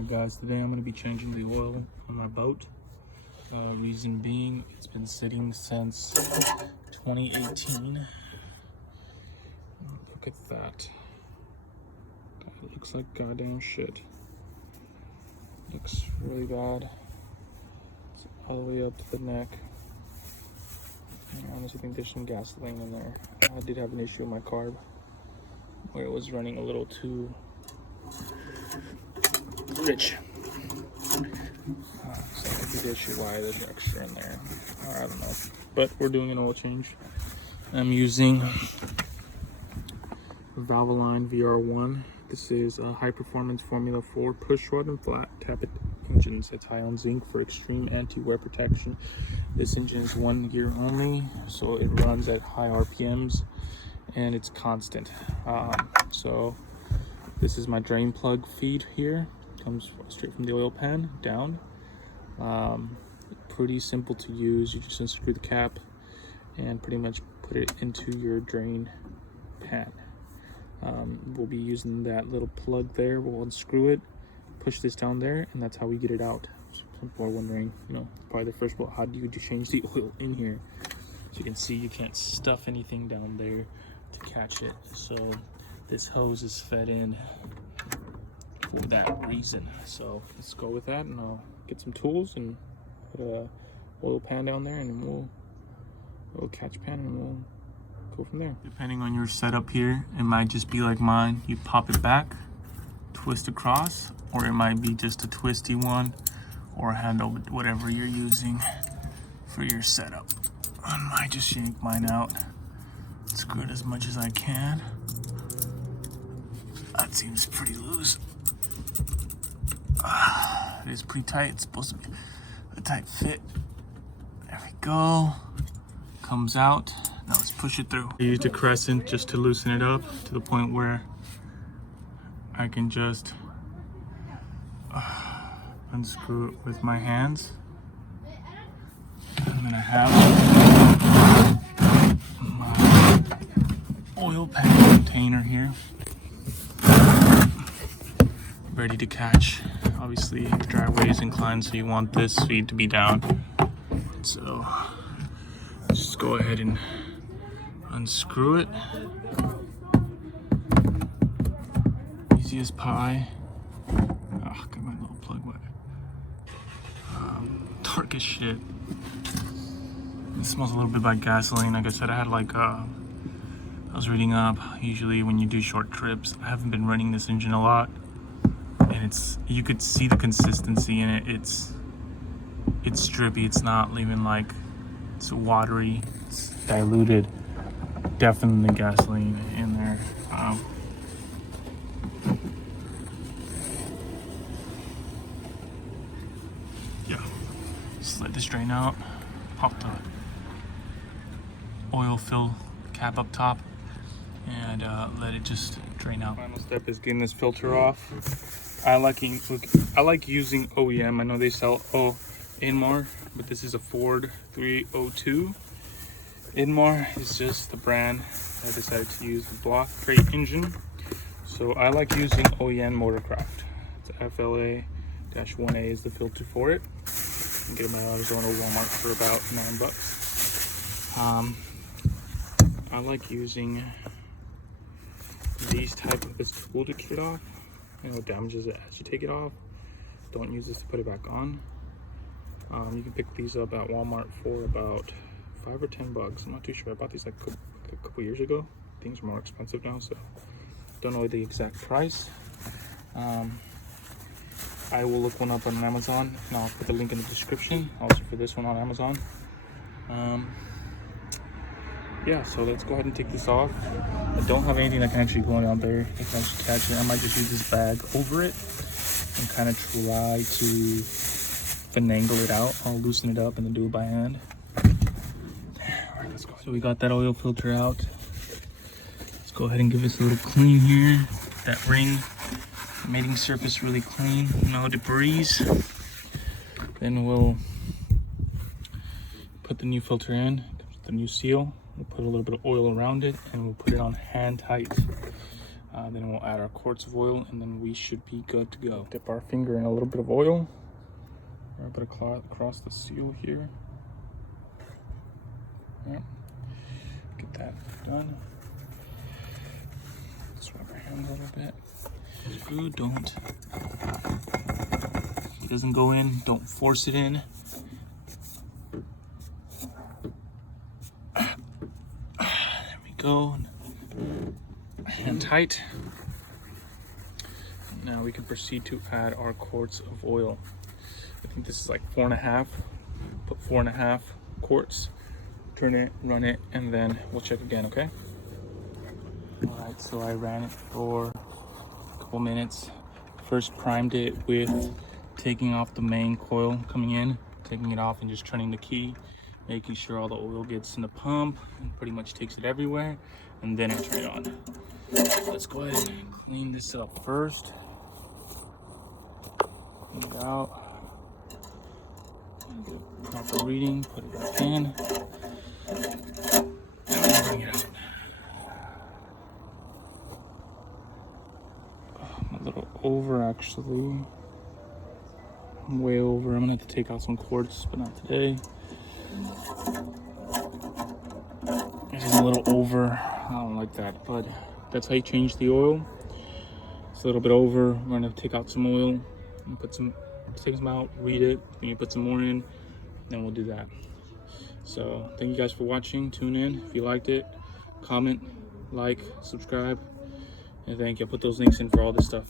Alright guys, today I'm going to be changing the oil on my boat. Reason being, it's been sitting since 2018. Look at that. It looks like goddamn shit. Looks really bad. It's all the way up to the neck. I honestly think there's some gasoline in there. I did have an issue with my carb where it was running a little too rich. So that's the issue why there's extra in there. I don't know. But we're doing an oil change. I'm using Valvoline VR1. This is a high performance Formula 4 push rod and flat tappet engines. It's high on zinc for extreme anti-wear protection. This engine is 1 year only, so it runs at high RPMs and it's constant. So this is my drain plug feed here. Comes straight from the oil pan down. Pretty simple to use. You just unscrew the cap and pretty much put it into your drain pan. We'll be using that little plug there. We'll unscrew it, push this down there, and that's how we get it out. Some people are wondering, probably the first, well, how do you change the oil in here? As you can see, you can't stuff anything down there to catch it. So this hose is fed in for that reason. So let's go with that, and I'll get some tools and put a oil pan down there, and then we'll catch pan and we'll go from there. Depending on your setup here, it might just be like mine. You pop it back, twist across, or it might be just a twisty one or a handle, whatever you're using for your setup. I might just yank mine out, screw it as much as I can. That seems pretty loose. It is pretty tight. It's supposed to be a tight fit. There we go. Comes out. Now let's push it through. I used a crescent just to loosen it up to the point where I can just unscrew it with my hands. I'm gonna have my oil pan container here ready to catch. Obviously the driveway is inclined, so you want this feed to be down. So just go ahead and unscrew it. Easy as pie. Oh, got my little plug wet. Dark as shit. It smells a little bit like gasoline. Like I said, I had I was reading up, usually when you do short trips, I haven't been running this engine a lot, and you could see the consistency in it. It's drippy. It's not even like it's watery. It's diluted. Definitely gasoline in there. Yeah, just let this drain out. Pop the oil fill cap up top and let it just drain out. Final step is getting this filter off. I like using OEM. I know they sell Inmar, but this is a Ford 302. Inmar is just the brand I decided to use, the block crate engine. So I like using OEM Motorcraft. It's FLA-1A is the filter for it. You can get them at Arizona Walmart for about $9. I like using these type of this tool to get it off. It damages it as you take it off. Don't use this to put it back on. You can pick these up at Walmart for about $5 or $10. I'm not too sure. I bought these like a couple years ago. Things are more expensive now, so don't know the exact price. I will look one up on Amazon, and I'll put the link in the description also for this one on Amazon. Yeah, so let's go ahead and take this off. I don't have anything that can actually go out there that can actually catch it. I might just use this bag over it and kind of try to finagle it out. I'll loosen it up and then do it by hand. Alright, let's go. So we got that oil filter out. Let's go ahead and give this a little clean here. That ring mating surface really clean, no debris. Then we'll put the new filter in, the new seal. We'll put a little bit of oil around it, and we'll put it on hand tight. Then we'll add our quarts of oil, and then we should be good to go. Dip our finger in a little bit of oil, rub it across the seal here. Yep. Get that done. Let's rub our hands a little bit. Good, don't. If it doesn't go in, don't force it in. There we go. Hand tight. Now we can proceed to add our quarts of oil. I think this is like 4.5. Put 4.5 quarts. Turn it, run it, and then we'll check again, okay? All right, so I ran it for a couple minutes. First primed it with taking off the main coil coming in, taking it off and just turning the key, making sure all the oil gets in the pump and pretty much takes it everywhere, and then I turn it on. Let's go ahead and clean this up first. Clean it out. Get a proper reading, put it back in. And bring it out. I'm a little over actually. I'm way over. I'm gonna have to take out some quarts, but not today. It is a little over. I don't like that, but that's how you change the oil. It's a little bit over. We're gonna take out some oil and take some out, read it, then you put some more in, then we'll do that. So thank you guys for watching. Tune in if you liked it. Comment, like, subscribe, and thank you. I'll put those links in for all this stuff.